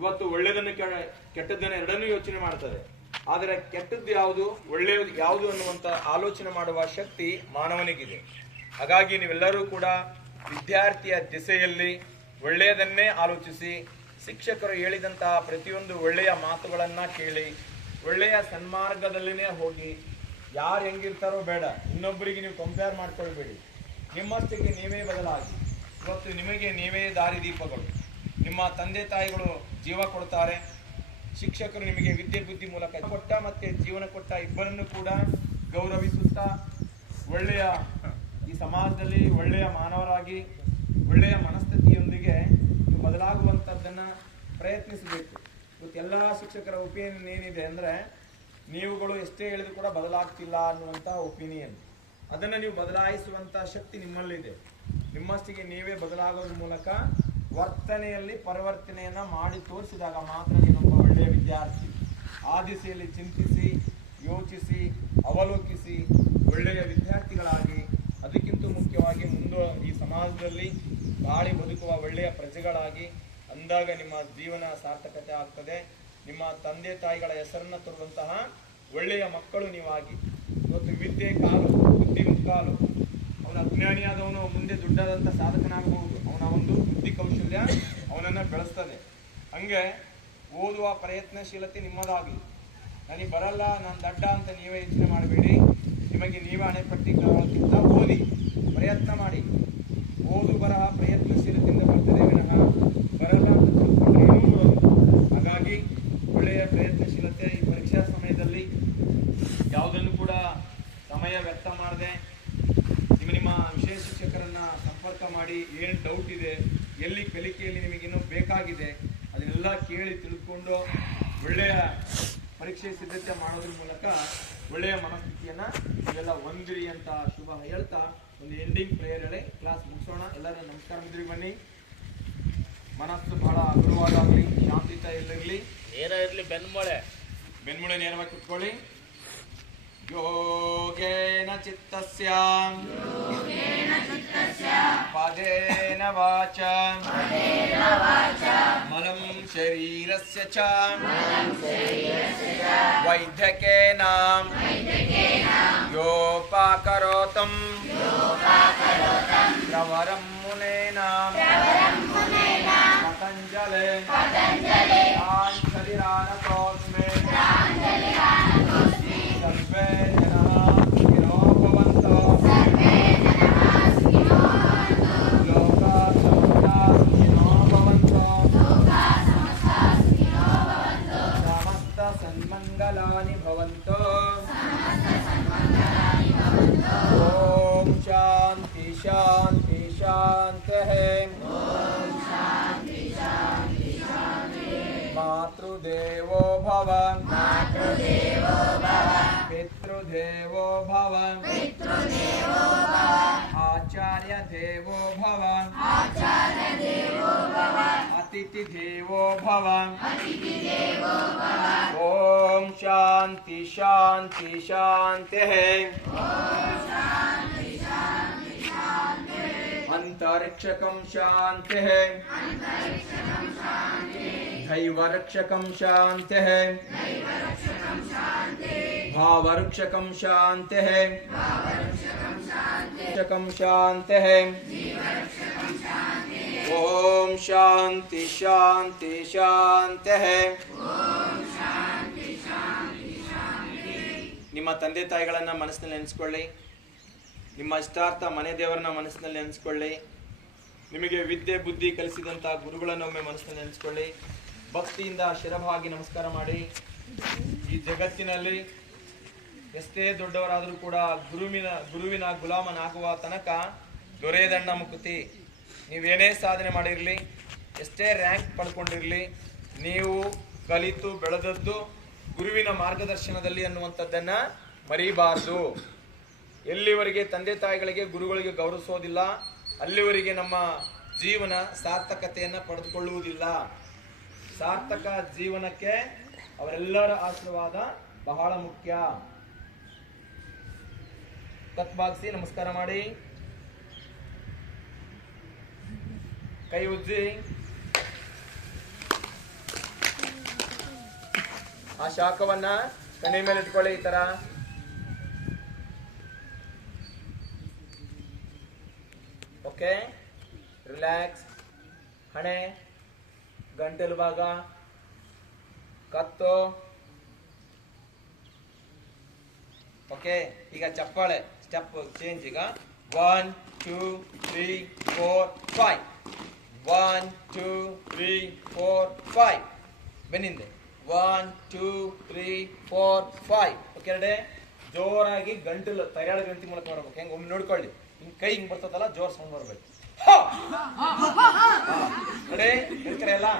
ಇವತ್ತು ಒಳ್ಳೆಯದನ್ನು ಕೆಟ್ಟದ್ದನ್ನು ಎರಡನ್ನೂ ಯೋಚನೆ ಮಾಡ್ತದೆ. ಆದರೆ ಕೆಟ್ಟದ್ದು ಯಾವುದು ಒಳ್ಳೆಯದು ಯಾವುದು ಅನ್ನುವಂತ ಆಲೋಚನೆ ಮಾಡುವ ಶಕ್ತಿ ಮಾನವನಿಗಿದೆ. ಹಾಗಾಗಿ ನೀವೆಲ್ಲರೂ ಕೂಡ ವಿದ್ಯಾರ್ಥಿಯ ದಿಸೆಯಲ್ಲಿ ಒಳ್ಳೆಯದನ್ನೇ ಆಲೋಚಿಸಿ, ಶಿಕ್ಷಕರು ಹೇಳಿದಂತಹ ಪ್ರತಿಯೊಂದು ಒಳ್ಳೆಯ ಮಾತುಗಳನ್ನ ಕೇಳಿ, ಒಳ್ಳೆಯ ಸನ್ಮಾರ್ಗದಲ್ಲಿನೇ ಹೋಗಿ, ಯಾರು ಹೆಂಗಿರ್ತಾರೋ ಬೇಡ, ಇನ್ನೊಬ್ಬರಿಗೆ ನೀವು ಕಂಪೇರ್ ಮಾಡ್ಕೊಳ್ಬೇಡಿ. ನಿಮ್ಮಷ್ಟಕ್ಕೆ ನೀವೇ ಬದಲಾಗಿ. ಇವತ್ತು ನಿಮಗೆ ನೀವೇ ದಾರಿದೀಪಗಳು. ನಿಮ್ಮ ತಂದೆ ತಾಯಿಗಳು ಜೀವ ಕೊಡ್ತಾರೆ, ಶಿಕ್ಷಕರು ನಿಮಗೆ ವಿದ್ಯೆ ಬುದ್ಧಿ ಮೂಲಕ ಕೊಟ್ಟ ಮತ್ತೆ ಜೀವನ ಕೊಟ್ಟ ಇಬ್ಬರನ್ನು ಕೂಡ ಗೌರವಿಸುತ್ತಾ ಒಳ್ಳೆಯ ಈ ಸಮಾಜದಲ್ಲಿ ಒಳ್ಳೆಯ ಮಾನವರಾಗಿ ಒಳ್ಳೆಯ ಮನಸ್ಥಿತಿಯೊಂದಿಗೆ ನೀವು ಬದಲಾಗುವಂಥದ್ದನ್ನು ಪ್ರಯತ್ನಿಸಬೇಕು. ಇವತ್ತು ಎಲ್ಲ ಶಿಕ್ಷಕರ ಒಪಿನಿಯನ್ ಏನಿದೆ ಅಂದರೆ, ನೀವುಗಳು ಎಷ್ಟೇ ಹೇಳಿದ್ರು ಕೂಡ ಬದಲಾಗ್ತಿಲ್ಲ ಅನ್ನುವಂತಹ ಒಪಿನಿಯನ್. ಅದನ್ನು ನೀವು ಬದಲಾಯಿಸುವಂಥ ಶಕ್ತಿ ನಿಮ್ಮಲ್ಲಿದೆ. ನಿಮ್ಮಷ್ಟಿಗೆ ನೀವೇ ಬದಲಾಗೋದ್ರ ಮೂಲಕ ವರ್ತನೆಯಲ್ಲಿ ಪರಿವರ್ತನೆಯನ್ನು ಮಾಡಿ ತೋರಿಸಿದಾಗ ಮಾತ್ರ ನೀನೊಬ್ಬ ಒಳ್ಳೆಯ ವಿದ್ಯಾರ್ಥಿ. ಆ ದಿಸೆಯಲ್ಲಿ ಚಿಂತಿಸಿ, ಯೋಚಿಸಿ, ಅವಲೋಕಿಸಿ ಒಳ್ಳೆಯ ವಿದ್ಯಾರ್ಥಿಗಳಾಗಿ, ಅದಕ್ಕಿಂತ ಮುಖ್ಯವಾಗಿ ಮುಂದೆ ಈ ಸಮಾಜದಲ್ಲಿ ಬಾಳಿ ಬದುಕುವ ಒಳ್ಳೆಯ ಪ್ರಜೆಗಳಾಗಿ ಅಂದಾಗ ನಿಮ್ಮ ಜೀವನ ಸಾರ್ಥಕತೆ ಆಗ್ತದೆ. ನಿಮ್ಮ ತಂದೆ ತಾಯಿಗಳ ಹೆಸರನ್ನು ತರುವಂತಹ ಒಳ್ಳೆಯ ಮಕ್ಕಳು ನೀವಾಗಿ. ಇವತ್ತು ವಿದ್ಯೆ ಕಾಲು, ಬುದ್ಧಿ ಕಾಲು. ಅವನ ಅಜ್ಞಾನಿಯಾದವನು ಮುಂದೆ ದೊಡ್ಡದಂಥ ಸಾಧಕನಾಗಬಹುದು. ಅವನ ಒಂದು ಬುದ್ಧಿ ಕೌಶಲ್ಯ ಅವನನ್ನು ಬೆಳೆಸ್ತದೆ. ಹಂಗೆ ಓದುವ ಪ್ರಯತ್ನಶೀಲತೆ ನಿಮ್ಮದಾಗಲಿ. ನನಗೆ ಬರಲ್ಲ, ನಾನು ದಡ್ಡ ಅಂತ ನೀವೇ ಯೋಚನೆ ಮಾಡಬೇಡಿ. ನಿಮಗೆ ನೀವೇ ಹಣೆಪಟ್ಟಿಗಿಂತ ಓದಿ ಪ್ರಯತ್ನ ಮಾಡಿ. ಓದು ಬರಹ ಪ್ರಯತ್ನಶೀಲತೆಯಿಂದ ಬರ್ತದೆ ವಿನಃ ಬರಲ್ಲ ಅಂತ ತಿಳ್ಕೊಂಡ್ರೆ ಏನೂ ಬರೋದು. ಹಾಗಾಗಿ ಒಳ್ಳೆಯ ಪ್ರಯತ್ನಶೀಲತೆ ಈ ಪರೀಕ್ಷಾ ಸಮಯದಲ್ಲಿ ಯಾವುದನ್ನು ಕೂಡ ಸಮಯ ವ್ಯರ್ಥ ಮಾಡದೆ ನಿಮ್ಮ ವಿಷಯ ಶಿಕ್ಷಕರನ್ನ ಸಂಪರ್ಕ ಮಾಡಿ, ಏನು ಡೌಟ್ ಇದೆ, ಎಲ್ಲಿ ಕಲಿಕೆಯಲ್ಲಿ ನಿಮಗಿನ್ನೂ ಬೇಕಾಗಿದೆ ಅದನ್ನೆಲ್ಲ ಕೇಳಿ ತಿಳ್ಕೊಂಡು ಒಳ್ಳೆಯ ಪರೀಕ್ಷೆ ಸಿದ್ಧತೆ ಮಾಡೋದ್ರ ಮೂಲಕ ಒಳ್ಳೆಯ ಮನಸ್ಥಿತಿಯನ್ನು ಇವೆಲ್ಲ ಹೊಂದಿರಿ ಅಂತ ಶುಭ ಹೇಳ್ತಾ ಒಂದು ಎಂಡಿಂಗ್ ಪ್ರೇಯರ್ ಹೇಳಿ ಕ್ಲಾಸ್ ಮುಗಿಸೋಣ. ಎಲ್ಲರೂ ನಮಸ್ಕಾರ ಮಿದ್ರಿಗೆ ಬನ್ನಿ. ಮನಸ್ಸು ಬಹಳ ಹಗುರವಾಗಲಿ, ಶಾಂತಿಯುತ ಇರಲಿ, ನೇರ ಇರಲಿ, ಬೆನ್ಮೂಳೆ ನೇರವಾಗಿ ಕುತ್ಕೊಳ್ಳಿ. ಯೋಗೇನ ಚಿತ್ತಸ್ಯ ಪದೇನ ವಾಚ ಮನಂ ಶರೀರಸ್ಯ ಚ ವೈದ್ಯಕೇನ ಯೋಪಾಕರೋತಂ ಪ್ರವರಂ ಮುನೇನ ಪತಂಜಲೆ ಶರೀರಾನತೋಸ್ಮೆ ಸರ್ವೇ ಜನಃ ಸುಖಿನೋ ಭವಂತು. ಲೋಕಾಃ ಸಮಸ್ತಾಃ ಸುಖಿನೋ ಭವಂತು. ಸಮಸ್ತ ಸನ್ಮಂಗಲಾನಿ ಭವಂತು. ಓಂ ಶಾಂತಿ ಶಾಂತಿ ಶಾಂತಿಃ. ಮಾತೃದೇವೋ ಭವ, ಪಿತೃದೇವೋ ಭವ, ಆಚಾರ್ಯ ದೇವೋ ಭವ, ಅತಿಥಿ ದೇವೋ ಭವ. ಓಂ ಶಾಂತಿ ಶಾಂತಿ ಶಾಂತಿಃ. ಅಂತರಿಕ್ಷಕಂ ಶಾಂತಿಃ, ದೈವರಕ್ಷಕಂ ಶಾಂತಿಃ, ಭಾವರಕ್ಷಕಂ ಶಾಂತಿಃ, ರಕ್ಷಕಂ ಶಾಂತಿಃ. ಓಂ ಶಾಂತಿ ಶಾಂತಿ ಶಾಂತಿಃ. ನಿಮ್ಮ ತಂದೆ ತಾಯಿಗಳನ್ನ ಮನಸ್ಸಿನಲ್ಲಿ ನೆನೆಸ್ಕೊಳ್ಳಿ. ನಿಮ್ಮ ಇಷ್ಟಾರ್ಥ ಮನೆ ದೇವರನ್ನ ಮನಸ್ಸಿನಲ್ಲಿ ನೆನೆಸ್ಕೊಳ್ಳಿ. ನಿಮಗೆ ವಿದ್ಯೆ ಬುದ್ಧಿ ಕಲಿಸಿದಂಥ ಗುರುಗಳನ್ನೊಮ್ಮೆ ಮನಸ್ಸಿನಲ್ಲಿ ನೆನೆಸ್ಕೊಳ್ಳಿ. ಭಕ್ತಿಯಿಂದ ಶಿರಭಾಗಿ ನಮಸ್ಕಾರ ಮಾಡಿ. ಈ ಜಗತ್ತಿನಲ್ಲಿ ಎಷ್ಟೇ ದೊಡ್ಡವರಾದರೂ ಕೂಡ ಗುರುವಿನ ಗುಲಾಮನಾಗುವ ತನಕ ದೊರೆಯದಣ್ಣ ಮುಕುತಿ. ನೀವೇನೇ ಸಾಧನೆ ಮಾಡಿರಲಿ, ಎಷ್ಟೇ ರ್ಯಾಂಕ್ ಪಡ್ಕೊಂಡಿರಲಿ, ನೀವು ಕಲಿತು ಬೆಳೆದದ್ದು ಗುರುವಿನ ಮಾರ್ಗದರ್ಶನದಲ್ಲಿ ಅನ್ನುವಂಥದ್ದನ್ನು ಮರೀಬಾರ್ದು. ಎಲ್ಲಿವರೆಗೆ ತಂದೆ ತಾಯಿಗಳಿಗೆ ಗುರುಗಳಿಗೆ ಗೌರವಿಸೋದಿಲ್ಲ, ಅಲ್ಲಿವರೆಗೆ ನಮ್ಮ ಜೀವನ ಸಾರ್ಥಕತೆಯನ್ನು ಪಡೆದುಕೊಳ್ಳುವುದಿಲ್ಲ. ಸಾರ್ಥಕ ಜೀವನಕ್ಕೆ ಅವರೆಲ್ಲರ ಆಶೀರ್ವಾದ ಬಹಳ ಮುಖ್ಯ. ತತ್ಭಾಗಿಸಿ ನಮಸ್ಕಾರ ಮಾಡಿ, ಕೈ ಉಜ್ಜಿ. ಆ ಶಾಖವನ್ನ ಕಣ್ಣಿನ ಮೇಲೆ ಇಟ್ಕೊಳ್ಳಿ ಈ ತರ. Okay, relax. ಹಣೆ, ಗಂಟಲು ಭಾಗ, ಕತ್ತು. ಓಕೆ, ಈಗ ಚಪ್ಪಾಳೆ ಸ್ಟೆಪ್ ಚೇಂಜ್. ಈಗ 1 2 3 4 5. 1 2 3 4 5. ಬೆನ್ನಿಂದೆ 1 2 3 4 5. Okay ready? ಜೋರಾಗಿ ಗಂಟಲು ತೈರಾಯ್ಡ್ ಗ್ರಂಥಿ ಮೂಲಕ ಬರ್ಬೇಕು. ಹೆಂಗ್ ಒಮ್ಮೆ ನೋಡ್ಕೊಳ್ಳಿ, ಹಿಂಗ್ ಕೈ ಹಿಂಗ್ ಬರ್ತದಲ್ಲ, ಜೋರ್ ಸೌಂಡ್ ಬರ್ಬೇಕು. ರೆಡಿ? ಹೇಳ್ತಾರೆ ಎಲ್ಲ?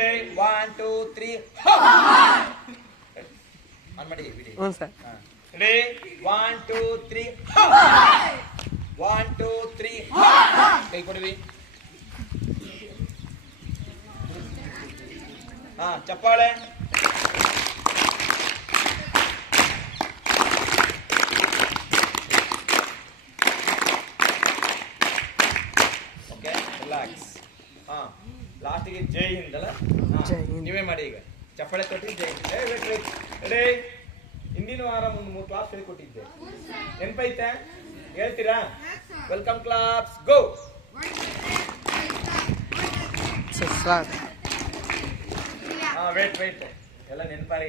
ರೆಡಿ? 1 2 3 ಆನ್ ಮಾಡಿ ಬಿಡಿ. ರೆಡಿ? 1 2 3 1 2 3 ಕೈ ಕೊಡ್ವಿ. ಹಾ, ಚಪ್ಪಾಳೆ. Okay, relax. ಹಾ, ಲಾಸ್ಟಿಗೆ ಜೈ ಹಿಂದ್ ಅಲ್ಲ? ನೀವೇ ಮಾಡಿ ಈಗ. ಚಪ್ಪಾಳೆ ಕೊಟ್ಟಿ ಜೈ ಹಿಂದ್. ರೆಡಿ? ಹಿಂದಿನ ವಾರ ಒಂದು 3 ಕ್ಲಾಸ್ ಹೇಳಿಕೊಟ್ಟಿದ್ದೆ, ನೆನಪೈತೆ? ಹೇಳ್ತೀರಾ? ವೆಲ್ಕಮ್ ಕ್ಲಾಪ್ಸ್, ಗೋ. ವೇಟ್ ಎಲ್ಲ ನೆನಪಾರಿ.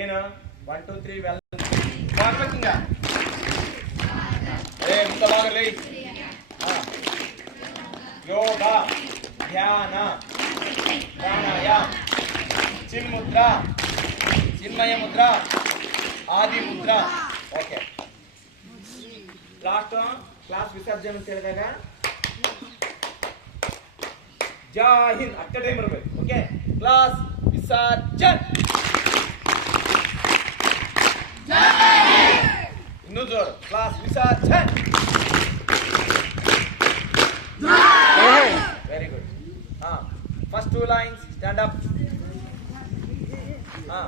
ಏನು 1 2 3 ಮಾಡ್ಬೇಕಿಂಗ. ಮುಕ್ತವಾಗಲಿ. ಯೋಗ, ಧ್ಯಾನ, ಪ್ರಾಣಾಯಾಮ, ಚಿನ್ಮುದ್ರಾ, ಚಿನ್ಮಯ ಮುದ್ರಾ, ಆದಿ ಮುದ್ರಾ. ಓಕೆ, ಲಾಸ್ಟ್ ಕ್ಲಾಸ್ ವಿಸರ್ಜನೆ ಅಂತ ಹೇಳಿದಾಗ ಜೈ ಹಿಂದ್ ಅಟ್ ಟೈಮ್ ಬರಬೇಕು. ಓಕೆ, ಕ್ಲಾಸ್ ವಿಸರ್ಜನ್. ಇನ್ನೂ ಜೋರು. ಕ್ಲಾಸ್ ವಿಸರ್ಜನ್. Very good. ಹಾ, ಫಸ್ಟ್ 2 ಲೈನ್ಸ್ ಸ್ಟ್ಯಾಂಡ್ ಅಪ್. ಹಾ,